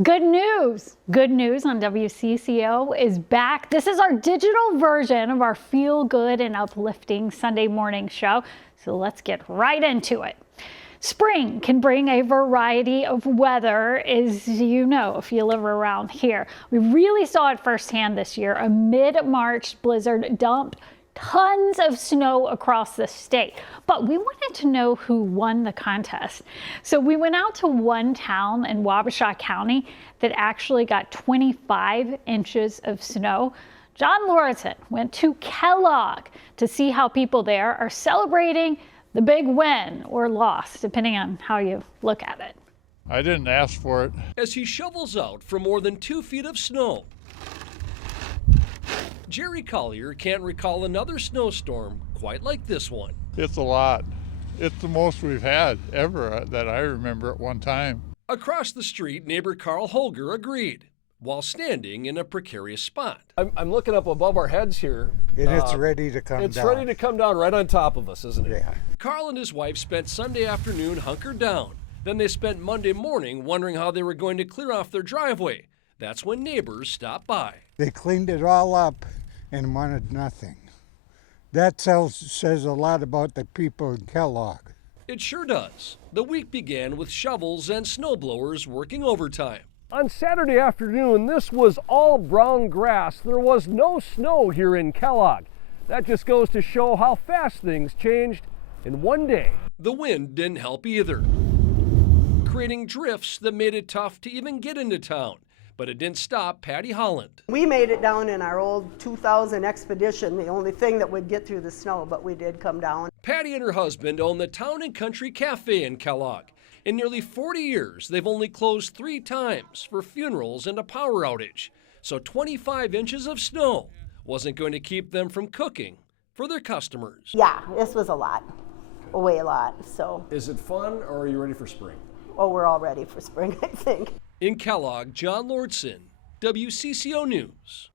Good news! Good news on WCCO is back. This is our digital version of our feel good and uplifting Sunday morning show. So let's get right into it. Spring can bring a variety of weather, as you know, if you live around here. We really saw it firsthand this year. A mid-March blizzard dumped tons of snow across the state, but we wanted to know who won the contest. So we went out to one town in Wabasha County that actually got 25 inches of snow. John Lorison went to Kellogg to see how people there are celebrating the big win or loss, depending on how you look at it. I didn't ask for it. As he shovels out for more than 2 feet of snow, Jerry Collier can't recall another snowstorm quite like this one. It's a lot. It's the most we've had ever that I remember at one time. Across the street, neighbor Carl Holger agreed, while standing in a precarious spot. I'm looking up above our heads here. And it's ready to come down. It's ready to come down right on top of us, isn't it? Yeah. Carl and his wife spent Sunday afternoon hunkered down. Then they spent Monday morning wondering how they were going to clear off their driveway. That's when neighbors stopped by. They cleaned it all up and wanted nothing. That says a lot about the people in Kellogg. It sure does. The week began with shovels and snowblowers working overtime. On Saturday afternoon, this was all brown grass. There was no snow here in Kellogg. That just goes to show how fast things changed in one day. The wind didn't help either, creating drifts that made it tough to even get into town. But it didn't stop Patty Holland. We made it down in our old 2000 Expedition, the only thing that would get through the snow, but we did come down. Patty and her husband own the Town and Country Cafe in Kellogg. In nearly 40 years, they've only closed 3 times for funerals and a power outage. So 25 inches of snow wasn't going to keep them from cooking for their customers. Yeah, this was a lot, way a lot, so. Is it fun or are you ready for spring? Oh, we're all ready for spring, I think. In Kellogg, John Lorison, WCCO News.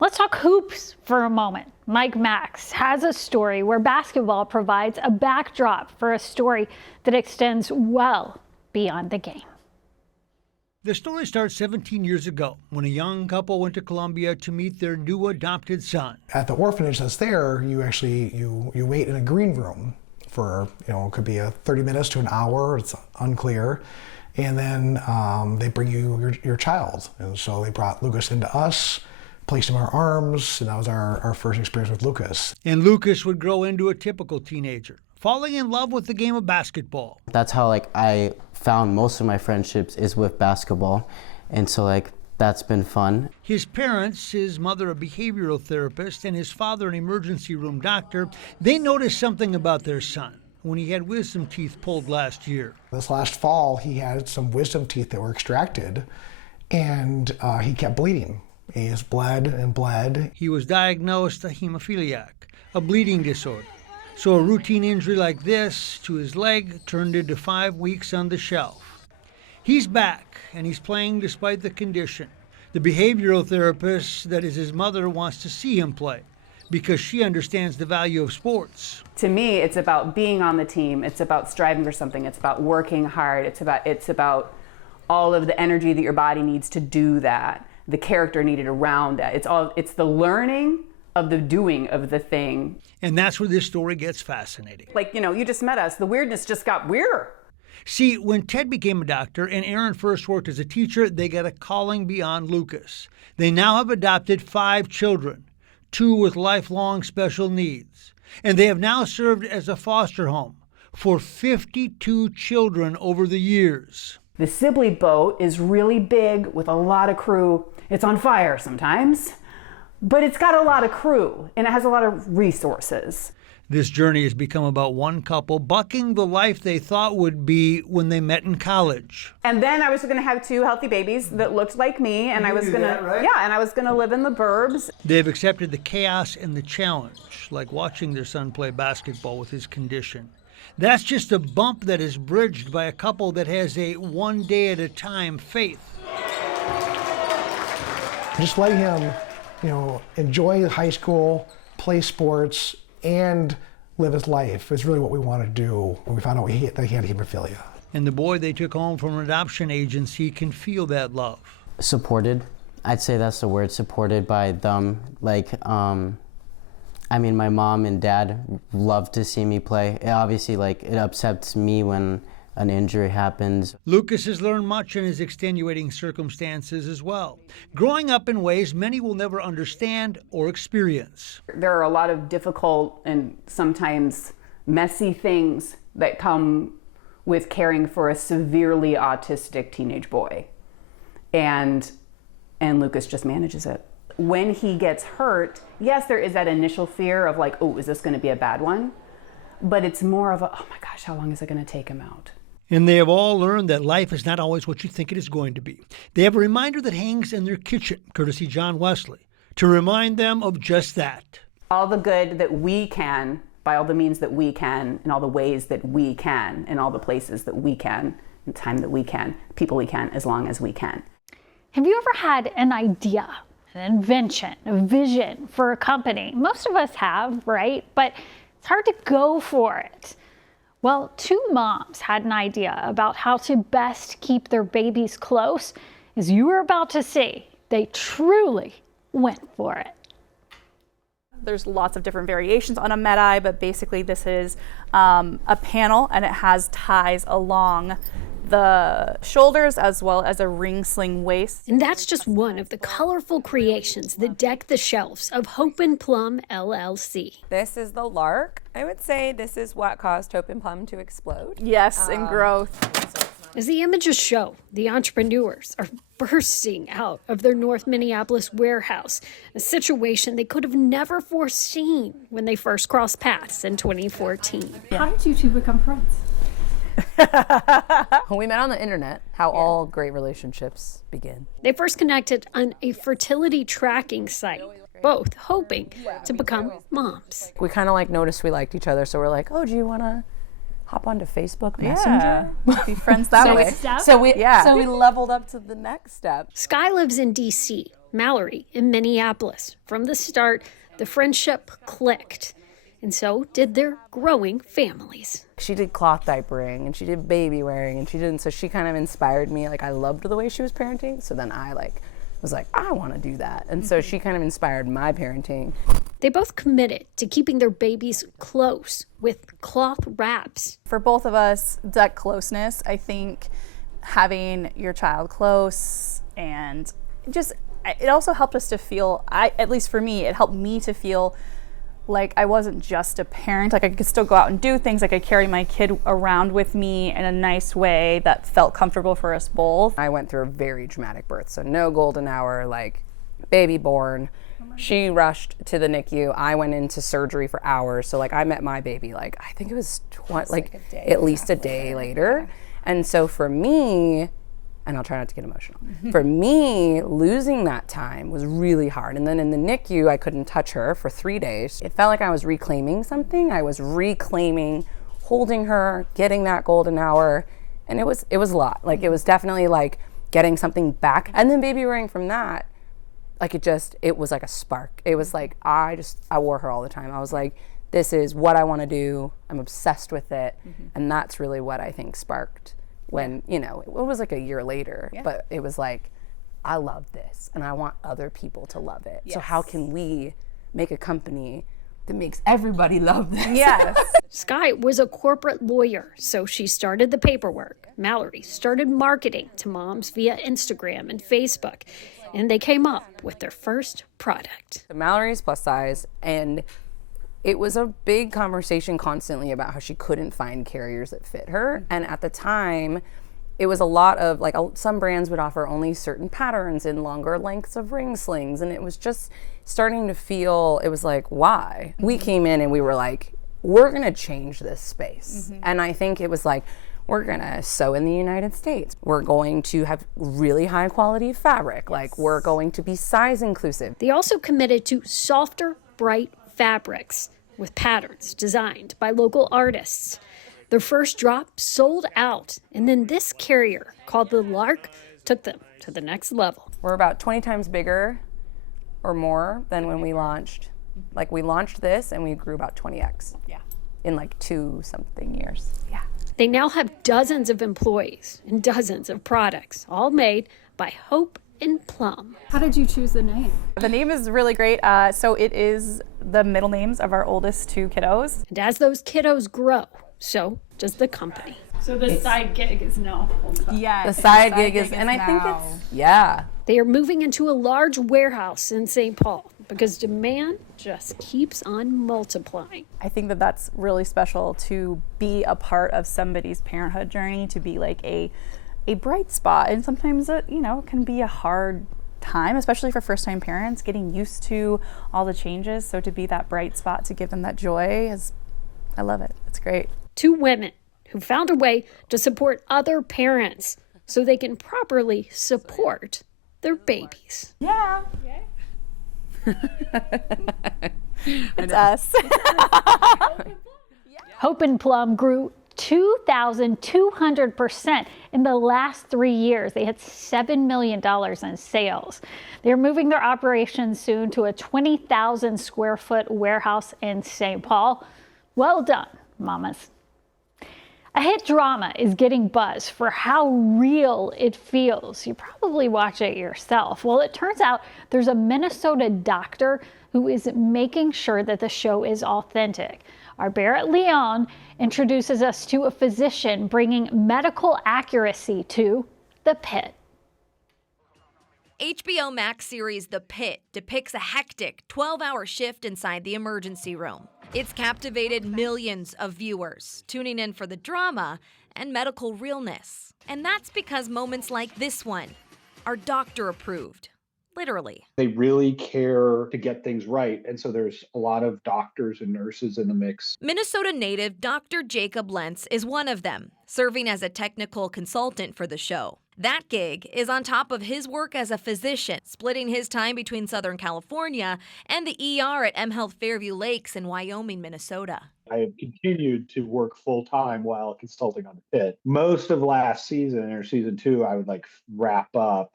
Let's talk hoops for a moment. Mike Max has a story where basketball provides a backdrop for a story that extends well beyond the game. The story starts 17 years ago when a young couple went to Columbia to meet their new adopted son. At the orphanage that's there, you actually you wait in a green room for, it could be 30 minutes to an hour, it's unclear. And then they bring you your child. And so they brought Lucas into us, placed him in our arms, and that was our first experience with Lucas. And Lucas would grow into a typical teenager, falling in love with the game of basketball. That's how I found most of my friendships is with basketball. And so that's been fun. His parents, his mother a behavioral therapist and his father an emergency room doctor, they noticed something about their son when he had wisdom teeth pulled last year. This last fall, he had some wisdom teeth that were extracted, and he kept bleeding. He just bled and bled. He was diagnosed a hemophiliac, a bleeding disorder. So a routine injury like this to his leg turned into 5 weeks on the shelf. He's back, and he's playing despite the condition. The behavioral therapist, that is his mother, wants to see him play because she understands the value of sports. To me, it's about being on the team. It's about striving for something. It's about working hard. It's about all of the energy that your body needs to do that, the character needed around that. It's the learning of the doing of the thing. And that's where this story gets fascinating. You just met us. The weirdness just got weirder. See, when Ted became a doctor and Aaron first worked as a teacher, they got a calling beyond Lucas. They now have adopted 5 children, 2 with lifelong special needs. And they have now served as a foster home for 52 children over the years. The Sibley boat is really big with a lot of crew. It's on fire sometimes, but it's got a lot of crew and it has a lot of resources. This journey has become about one couple bucking the life they thought would be when they met in college. And then I was going to have 2 healthy babies that looked like me, and I was going to, and I was going to live in the burbs. They've accepted the chaos and the challenge, like watching their son play basketball with his condition. That's just a bump that is bridged by a couple that has a one day at a time faith. Just let him, enjoy high school, play sports, and live his life is really what we want to do when we found out that he had hemophilia. And the boy they took home from an adoption agency can feel that love. Supported. I'd say that's the word, supported by them. Like, I mean, my mom and dad love to see me play. Obviously, like, it upsets me when an injury happens. Lucas has learned much in his extenuating circumstances as well, growing up in ways many will never understand or experience. There are a lot of difficult and sometimes messy things that come with caring for a severely autistic teenage boy. And Lucas just manages it. When he gets hurt, yes, there is that initial fear of like, oh, is this going to be a bad one? But it's more of a, oh my gosh, how long is it going to take him out? And they have all learned that life is not always what you think it is going to be. They have a reminder that hangs in their kitchen, courtesy John Wesley, to remind them of just that. All the good that we can, by all the means that we can, in all the ways that we can, in all the places that we can, in time that we can, people we can, as long as we can. Have you ever had an idea, an invention, a vision for a company? Most of us have, right? But it's hard to go for it. Well, two moms had an idea about how to best keep their babies close. As you were about to see, they truly went for it. There's lots of different variations on a med-eye, but basically this is a panel and it has ties along the shoulders as well as a ring sling waist. And that's just one of the colorful creations that deck the shelves of Hope and Plum LLC. This is the lark. I would say this is what caused Hope and Plum to explode. Yes, in growth. As the images show, the entrepreneurs are bursting out of their North Minneapolis warehouse, a situation they could have never foreseen when they first crossed paths in 2014. How did you two become friends? We met on the internet, how all great relationships begin. They first connected on a fertility tracking site, both hoping to become moms. We kind of like noticed we liked each other, so we're like, oh, do you want to hop onto Facebook Messenger? Be friends that way. So we leveled up to the next step. Sky lives in DC, Mallory in Minneapolis. From the start, the friendship clicked. And so did their growing families. She did cloth diapering and she did baby wearing and so she kind of inspired me. Like I loved the way she was parenting. So then I was like, I want to do that. And so she kind of inspired my parenting. They both committed to keeping their babies close with cloth wraps. For both of us, that closeness, I think having your child close and just, it also helped us to feel, at least for me, it helped me to feel like I wasn't just a parent, like I could still go out and do things, like I carry my kid around with me in a nice way that felt comfortable for us both. I went through a very traumatic birth, so no golden hour, like baby born. She rushed to the NICU. I went into surgery for hours, so like I met my baby, like I think it was at least a day later. And so for me, and I'll try not to get emotional. For me, losing that time was really hard. And then in the NICU, I couldn't touch her for 3 days. It felt like I was reclaiming something. I was reclaiming holding her, getting that golden hour. And it was a lot. Like it was definitely like getting something back. And then baby wearing from that, like it was like a spark. It was like, I wore her all the time. I was like, this is what I want to do. I'm obsessed with it. And that's really what I think sparked when, it was like a year later, but it was like, I love this and I want other people to love it. Yes. So how can we make a company that makes everybody love this? Yes. Sky was a corporate lawyer, so she started the paperwork. Mallory started marketing to moms via Instagram and Facebook, and they came up with their first product. Mallory's plus size, and it was a big conversation constantly about how she couldn't find carriers that fit her. And at the time, it was a lot of like some brands would offer only certain patterns and longer lengths of ring slings. And it was just starting to feel, it was like, why? We came in and we were like, we're going to change this space. And I think it was like, we're going to sew in the United States. We're going to have really high quality fabric. Like we're going to be size inclusive. They also committed to softer, bright fabrics with patterns designed by local artists. Their first drop sold out, and then this carrier called the Lark took them to the next level. We're about 20 times bigger or more than when we launched. Like we launched this and we grew about 20x in like 2-something years. Yeah. They now have dozens of employees and dozens of products, all made by Hope and Plum. How did you choose the name? The name is really great. So it is the middle names of our oldest 2 kiddos. And as those kiddos grow, so does the company. So the side gig is now full-time. The side gig is, and I think it's, They are moving into a large warehouse in St. Paul because demand just keeps on multiplying. I think that that's really special to be a part of somebody's parenthood journey, to be like a bright spot. And sometimes it, can be a hard time, especially for first-time parents, getting used to all the changes. So to be that bright spot, to give them that joy, I love it. It's great. 2 women who found a way to support other parents so they can properly support their babies. Yeah. It's us. Hope and Plum grew 2,200% in the last 3 years. They hit $7 million in sales. They're moving their operations soon to a 20,000 square foot warehouse in St. Paul. Well done, mamas. A hit drama is getting buzz for how real it feels. You probably watch it yourself. Well, it turns out there's a Minnesota doctor who is making sure that the show is authentic. Our Barrett Leon introduces us to a physician bringing medical accuracy to the Pitt. HBO Max series The Pitt depicts a hectic 12-hour shift inside the emergency room. It's captivated millions of viewers, tuning in for the drama and medical realness. And that's because moments like this one are doctor approved. Literally. They really care to get things right, and so there's a lot of doctors and nurses in the mix. Minnesota native Dr. Jacob Lentz is one of them, serving as a technical consultant for the show. That gig is on top of his work as a physician, splitting his time between Southern California and the ER at mHealth Fairview Lakes in Wyoming, Minnesota. I have continued to work full time while consulting on the Pitt. Most of last season, or season 2, I would wrap up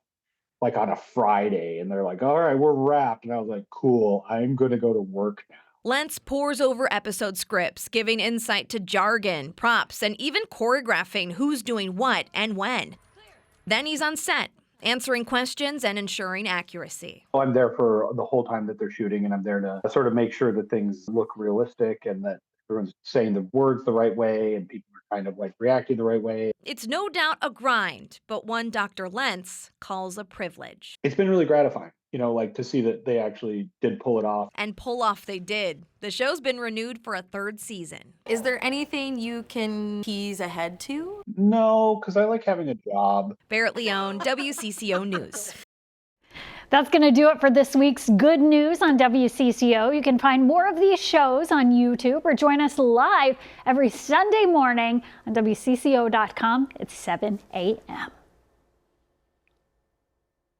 on a Friday, and they're like, all right, we're wrapped. And I was like, cool, I'm going to go to work now. Lentz pores over episode scripts, giving insight to jargon, props, and even choreographing who's doing what and when. Then he's on set, answering questions and ensuring accuracy. I'm there for the whole time that they're shooting, and I'm there to sort of make sure that things look realistic and that everyone's saying the words the right way and people are kind of reacting the right way. It's no doubt a grind, but one Dr. Lentz calls a privilege. It's been really gratifying, to see that they actually did pull it off. And pull off they did. The show's been renewed for a 3rd season. Is there anything you can tease ahead to? No, because I like having a job. Barrett Leon, WCCO News. That's going to do it for this week's Good News on WCCO. You can find more of these shows on YouTube or join us live every Sunday morning on WCCO.com at 7 a.m.